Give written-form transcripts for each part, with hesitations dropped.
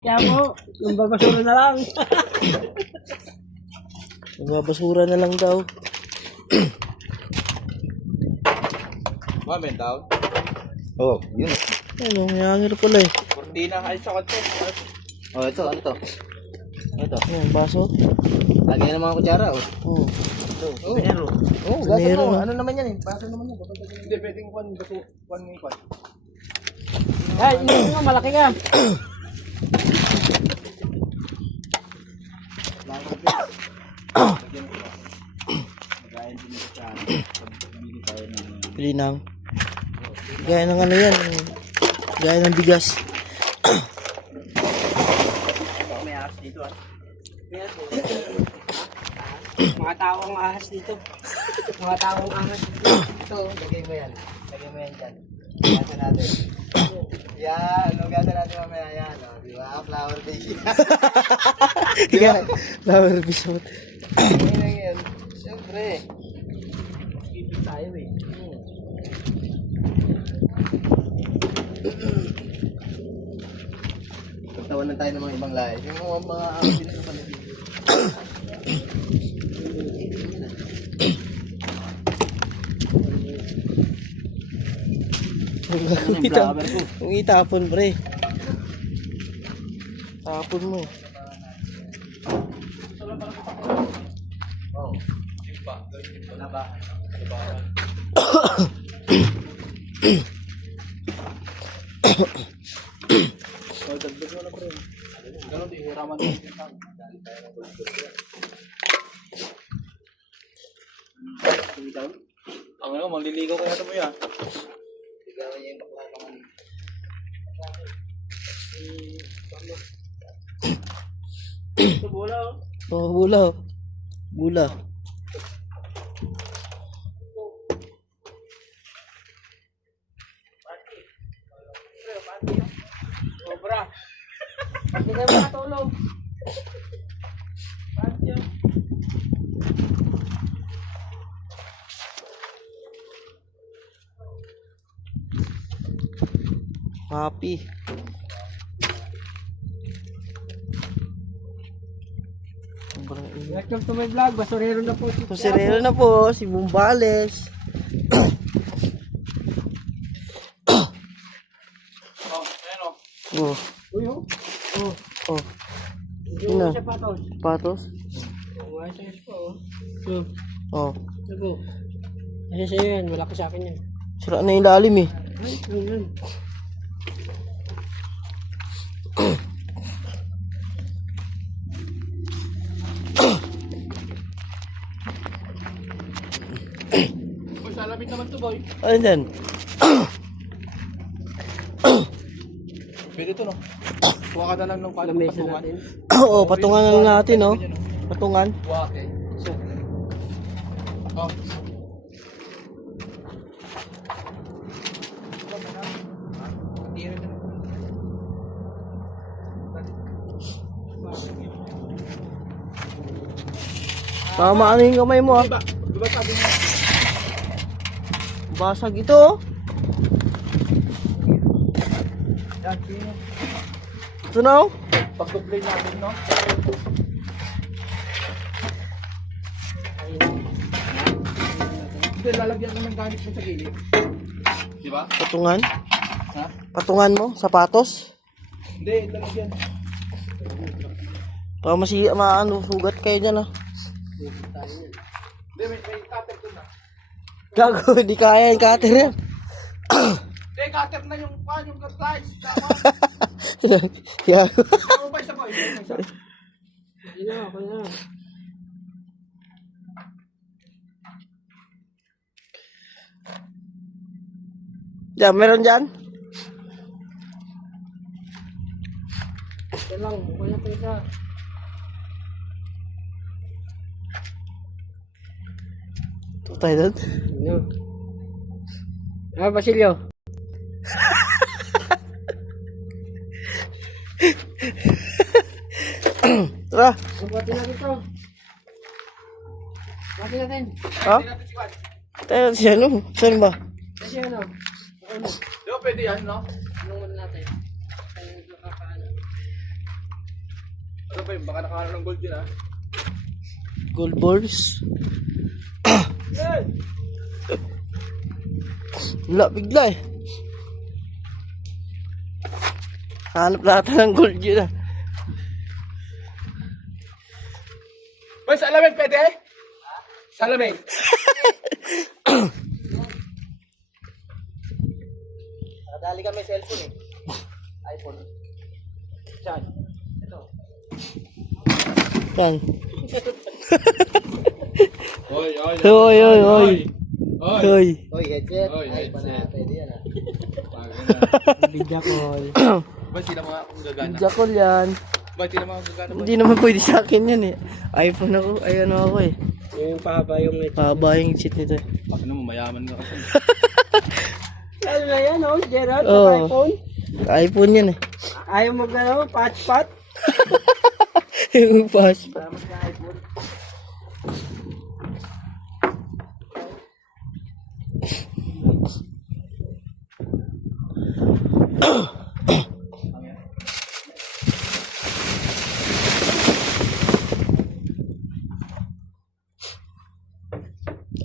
Kaya po, yung babasura na lang. Nagbabasura na lang daw. Mamen down. Oh, yun. Ano, may hangir pala eh. Cortina, ay sa kotse. Oh, ito, ano to? Ito. Ano, baso? Lagyan ng mga kutsara, oh. Oo. Oh, pinero. Oh, gasa Pinero, mo. no? Ano naman yan eh? Baso naman yan. Hindi, pwedeng kwan ng kwan. Ay, hindi nga, malaki ka. Pili ng... Gaya ng ano yan. Gaya ng bigas. May ahas dito ah. Mga taong ahas dito. Mga taong ahas dito. Ito, lagay mo yan. Lagay mo yan dyan. Gasa natin. Yan, gasa natin mamaya yan. Oh, di ba? Flower base. Kaya, flower episode. Ngayon yan. Siyempre. Dito tayo eh. Tawanan tayo ng mga ibang lahi. Yung mga pinag-upalit dito. Kung itapon, pre. Tapon mo. Oh. Wala ba? So, dagdag mo na pre. Ganun, ihiraman mo. Ang ano, manliligaw ka natin mo yan. Sigawan niya yung bakla naman. Ito bola oh. Oh, bula. Oh. Bula. Sobra. Hindi kayo makatulog. Pati oh. Happy. Sobrang init. Welcome to my vlog. Basurero na po. Pasirero na po, si Bumbales. Oh, ayan o. Oh, Uy oh. Oh. oh. Hindi Sino? mo siya patos. Patos. Oh, ayos pa oh. So, Oh. sabi. Kasi sa'yo yan. Malaki sa akin yan. Sira na yung lalim eh. Ay, ano yan? Uy, salamit naman to boy. Ano yan? Pwede to no. Kuha ka na lang ng Lamesa patungan. natin. Oo, patungan na lang natin, no? Patungan. Kuha ka. So. Oh. Tama ano yung kamay mo, ah. Diba sabi mo? Basag ito, oh. Yan, sino? Ito na, oh. Pag-play natin, no? Hindi, lalagyan ko ng ganit mo sa gilid. Diba? Patungan. Ha? Patungan mo, sapatos. Hindi, lalagyan. Para maano, sugat kayo dyan, ah. Hindi, may cutter doon na. Gago, di kaya yung cutter yan. Hindi, cutter na yung pan, yung slice. Tama. Gago. Tama ba isa pa? Isa. Hindi na, ako na. Diyan, meron dyan? Ito lang, buka na pa isa. Ito tayo doon. Ano? Ah, Basilio. Tara. Bukatin natin ito. Bukatin natin. Ha? Tayo siya, no? Saan ba? Kasi ano? Di ba pwede yan, no? Anong muna natin? Ano nakakaano? Ano ba yun? Baka nakaano ng gold yun ah. Gold balls. Wala, bigla eh. Hanap natin ng gold yun ah. Boy, salamin pwede? Salamin. Nakadali kami cellphone eh. iPhone. Saan? Ito. Yan. Oy, oy. Oy, oy, oy. Oy. Oy. Oy, headset. Oy, iPhone na, headset. pwede yan ah. Bidya call. Ba't di naman ako gagana? Jakol yan. Ba't di naman ako gagana? Hindi naman pwede sa akin yan eh. iPhone ako. Ay ano ako eh. Yung pahaba yung ito. Pahaba yung cheat nito eh. Bakit naman mayaman ka kasi? Lalo na yan, oh, Gerald, Oo. sa iPhone. iPhone yan eh. Ayaw mag, ano, patch-pat. Yung fast. Salamat sa iPhone.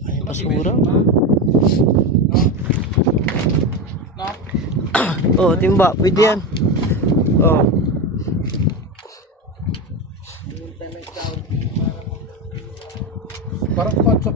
Ay, basura. No? Oh, timba. Pwede yan. Oh. Parang kotso.